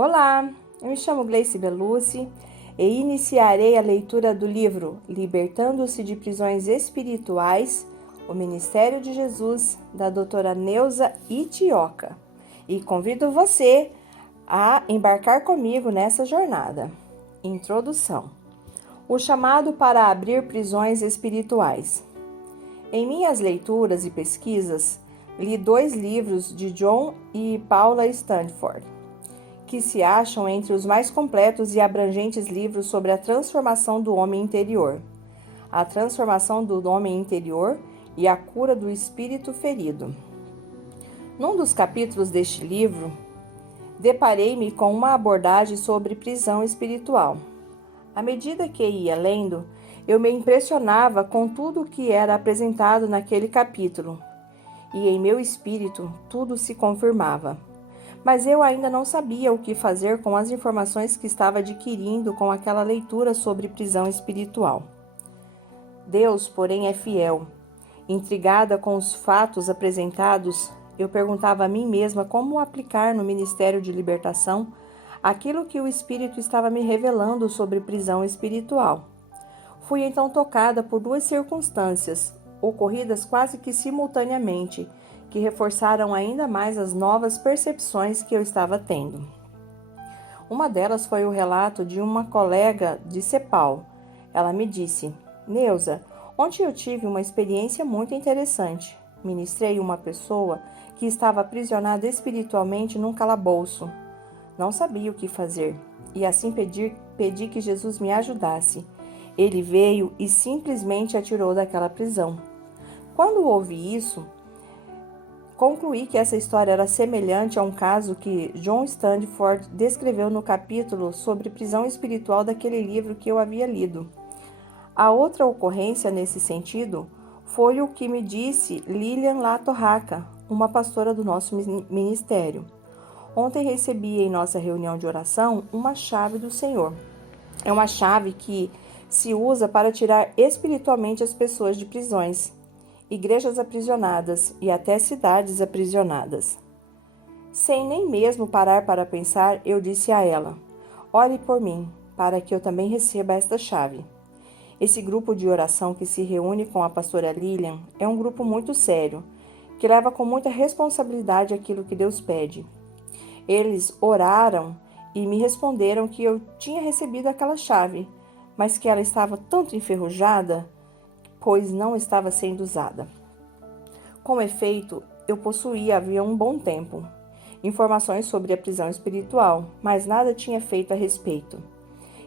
Olá, eu me chamo Gleice Belucci e iniciarei a leitura do livro Libertando-se de Prisões Espirituais, o Ministério de Jesus, da doutora Neuza Itioca. E convido você a embarcar comigo nessa jornada. Introdução. O chamado para abrir prisões espirituais. Em minhas leituras e pesquisas, li 2 livros de John e Paula Stanford, que se acham entre os mais completos e abrangentes livros sobre a transformação do homem interior, a transformação do homem interior e a cura do espírito ferido. Num dos capítulos deste livro, deparei-me com uma abordagem sobre prisão espiritual. À medida que ia lendo, eu me impressionava com tudo o que era apresentado naquele capítulo, e em meu espírito tudo se confirmava. Mas eu ainda não sabia o que fazer com as informações que estava adquirindo com aquela leitura sobre prisão espiritual. Deus, porém, é fiel. Intrigada com os fatos apresentados, eu perguntava a mim mesma como aplicar no Ministério de Libertação aquilo que o Espírito estava me revelando sobre prisão espiritual. Fui então tocada por 2 circunstâncias, ocorridas quase que simultaneamente, que reforçaram ainda mais as novas percepções que eu estava tendo. Uma delas foi o relato de uma colega de Cepal. Ela me disse: Neuza, ontem eu tive uma experiência muito interessante. Ministrei uma pessoa que estava aprisionada espiritualmente num calabouço. Não sabia o que fazer, e assim pedi que Jesus me ajudasse. Ele veio e simplesmente a tirou daquela prisão. Quando ouvi isso, concluí que essa história era semelhante a um caso que John Stanford descreveu no capítulo sobre prisão espiritual daquele livro que eu havia lido. A outra ocorrência nesse sentido foi o que me disse Lilian Latorraca, uma pastora do nosso ministério. Ontem recebi em nossa reunião de oração uma chave do Senhor. É uma chave que se usa para tirar espiritualmente as pessoas de prisões, igrejas aprisionadas e até cidades aprisionadas. Sem nem mesmo parar para pensar, eu disse a ela: ore por mim, para que eu também receba esta chave. Esse grupo de oração que se reúne com a pastora Lilian é um grupo muito sério, que leva com muita responsabilidade aquilo que Deus pede. Eles oraram e me responderam que eu tinha recebido aquela chave, mas que ela estava tanto enferrujada, pois não estava sendo usada. Com efeito, eu possuía havia um bom tempo informações sobre a prisão espiritual, mas nada tinha feito a respeito.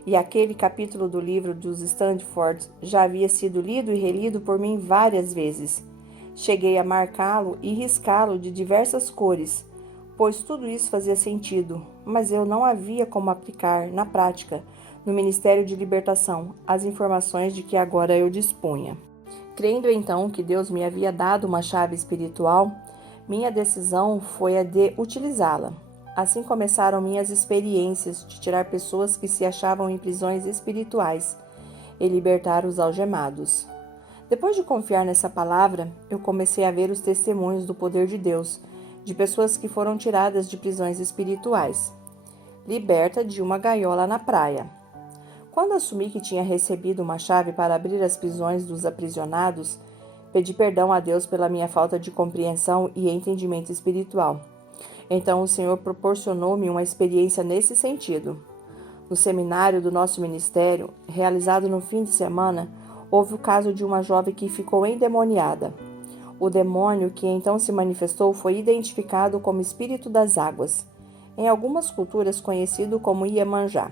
E aquele capítulo do livro dos Stanford já havia sido lido e relido por mim várias vezes. Cheguei a marcá-lo e riscá-lo de diversas cores, pois tudo isso fazia sentido, mas eu não havia como aplicar, na prática, no Ministério de Libertação, as informações de que agora eu dispunha. Crendo então que Deus me havia dado uma chave espiritual, minha decisão foi a de utilizá-la. Assim começaram minhas experiências de tirar pessoas que se achavam em prisões espirituais e libertar os algemados. Depois de confiar nessa palavra, eu comecei a ver os testemunhos do poder de Deus, de pessoas que foram tiradas de prisões espirituais, liberta de uma gaiola na praia. Quando assumi que tinha recebido uma chave para abrir as prisões dos aprisionados, pedi perdão a Deus pela minha falta de compreensão e entendimento espiritual. Então o Senhor proporcionou-me uma experiência nesse sentido. No seminário do nosso ministério, realizado no fim de semana, houve o caso de uma jovem que ficou endemoniada. O demônio que então se manifestou foi identificado como espírito das águas, em algumas culturas conhecido como Iemanjá.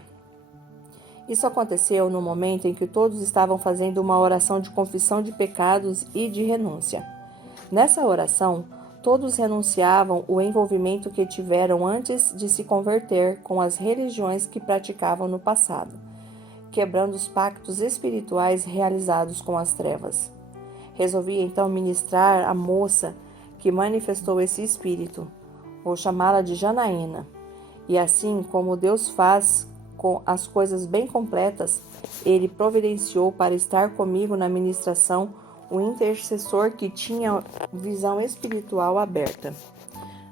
Isso aconteceu no momento em que todos estavam fazendo uma oração de confissão de pecados e de renúncia. Nessa oração, todos renunciavam o envolvimento que tiveram antes de se converter com as religiões que praticavam no passado, quebrando os pactos espirituais realizados com as trevas. Resolvi então ministrar a moça que manifestou esse espírito, vou chamá-la de Janaína, e assim como Deus faz com as coisas bem completas, ele providenciou para estar comigo na ministração o intercessor que tinha visão espiritual aberta.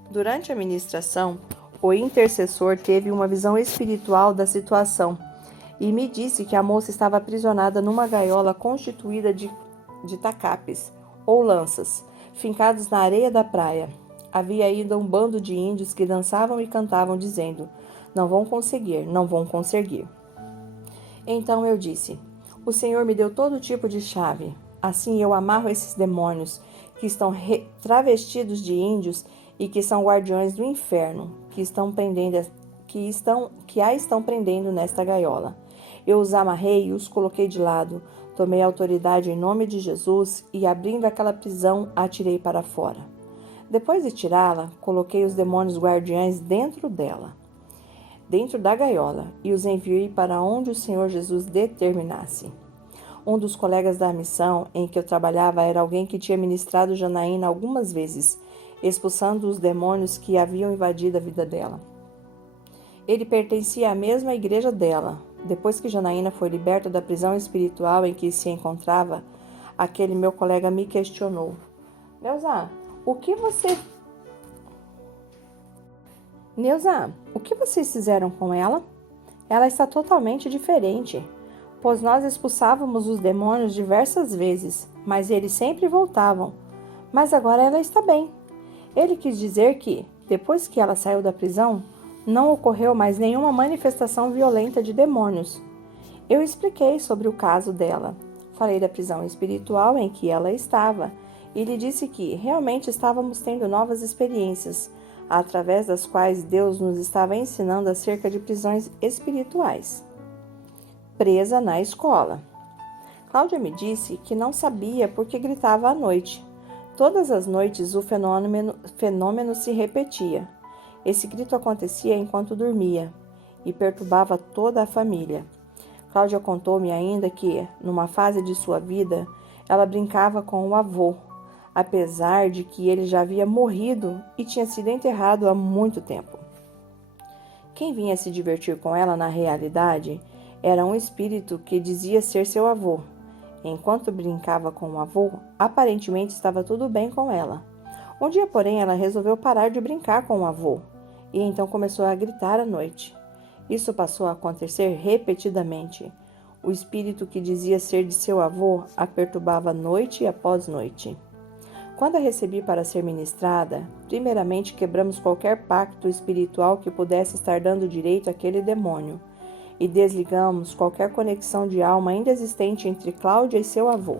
Durante a ministração, o intercessor teve uma visão espiritual da situação e me disse que a moça estava aprisionada numa gaiola constituída de tacapes, ou lanças, fincados na areia da praia. Havia ainda um bando de índios que dançavam e cantavam, dizendo: "Não vão conseguir, não vão conseguir." Então eu disse: "O Senhor me deu todo tipo de chave. Assim eu amarro esses demônios que estão travestidos de índios e que são guardiões do inferno, que a estão prendendo nesta gaiola. Eu os amarrei e os coloquei de lado. Tomei autoridade em nome de Jesus e, abrindo aquela prisão, a atirei para fora. Depois de tirá-la, coloquei os demônios guardiães dentro da gaiola, e os enviei para onde o Senhor Jesus determinasse." Um dos colegas da missão em que eu trabalhava era alguém que tinha ministrado Janaína algumas vezes, expulsando os demônios que haviam invadido a vida dela. Ele pertencia à mesma igreja dela. Depois que Janaína foi liberta da prisão espiritual em que se encontrava, aquele meu colega me questionou: Neuza, o que vocês fizeram com ela? Ela está totalmente diferente, pois nós expulsávamos os demônios diversas vezes, mas eles sempre voltavam. Mas agora ela está bem. Ele quis dizer que, depois que ela saiu da prisão, não ocorreu mais nenhuma manifestação violenta de demônios. Eu expliquei sobre o caso dela. Falei da prisão espiritual em que ela estava e lhe disse que realmente estávamos tendo novas experiências, através das quais Deus nos estava ensinando acerca de prisões espirituais. Presa na escola. Cláudia me disse que não sabia por que gritava à noite. Todas as noites o fenômeno se repetia. Esse grito acontecia enquanto dormia e perturbava toda a família. Cláudia contou-me ainda que, numa fase de sua vida, ela brincava com o avô, apesar de que ele já havia morrido e tinha sido enterrado há muito tempo. Quem vinha se divertir com ela na realidade era um espírito que dizia ser seu avô. Enquanto brincava com o avô, aparentemente estava tudo bem com ela. Um dia, porém, ela resolveu parar de brincar com o avô e então começou a gritar à noite. Isso passou a acontecer repetidamente. O espírito que dizia ser de seu avô a perturbava noite após noite. Quando a recebi para ser ministrada, primeiramente quebramos qualquer pacto espiritual que pudesse estar dando direito àquele demônio e desligamos qualquer conexão de alma ainda existente entre Cláudia e seu avô.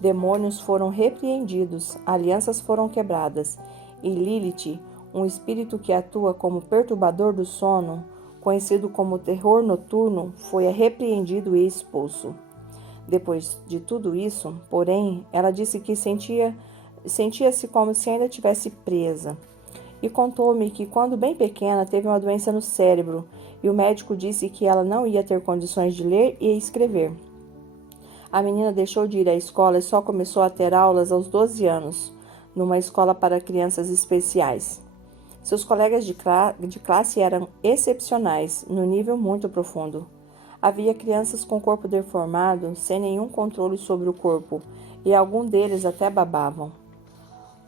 Demônios foram repreendidos, alianças foram quebradas, e Lilith, um espírito que atua como perturbador do sono, conhecido como terror noturno, foi repreendido e expulso. Depois de tudo isso, porém, ela disse que sentia-se como se ainda estivesse presa. E contou-me que, quando bem pequena, teve uma doença no cérebro e o médico disse que ela não ia ter condições de ler e escrever. A menina deixou de ir à escola e só começou a ter aulas aos 12 anos, numa escola para crianças especiais. Seus colegas de classe eram excepcionais, no nível muito profundo. Havia crianças com corpo deformado, sem nenhum controle sobre o corpo, e alguns deles até babavam.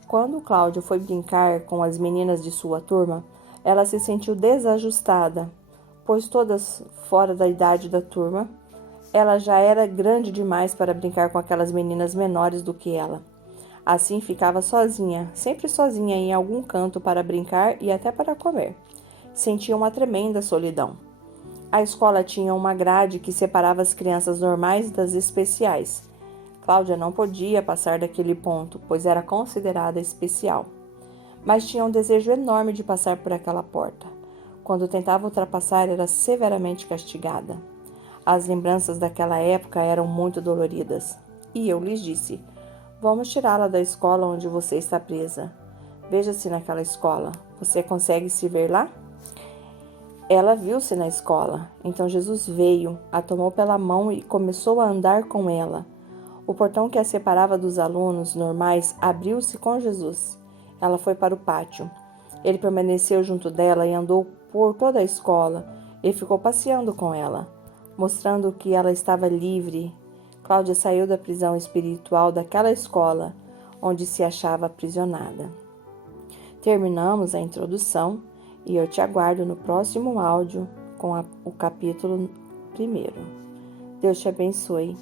Quando Cláudia foi brincar com as meninas de sua turma, ela se sentiu desajustada, pois todas fora da idade da turma, ela já era grande demais para brincar com aquelas meninas menores do que ela. Assim ficava sozinha, sempre sozinha em algum canto para brincar e até para comer. Sentia uma tremenda solidão. A escola tinha uma grade que separava as crianças normais das especiais. Cláudia não podia passar daquele ponto, pois era considerada especial. Mas tinha um desejo enorme de passar por aquela porta. Quando tentava ultrapassar, era severamente castigada. As lembranças daquela época eram muito doloridas. E eu lhes disse: "Vamos tirá-la da escola onde você está presa. Veja-se naquela escola. Você consegue se ver lá?" Ela viu-se na escola. Então Jesus veio, a tomou pela mão e começou a andar com ela. O portão que a separava dos alunos normais abriu-se com Jesus. Ela foi para o pátio. Ele permaneceu junto dela e andou por toda a escola e ficou passeando com ela, mostrando que ela estava livre. Cláudia saiu da prisão espiritual daquela escola onde se achava aprisionada. Terminamos a introdução E eu te aguardo no próximo áudio com o capítulo 1. Deus te abençoe.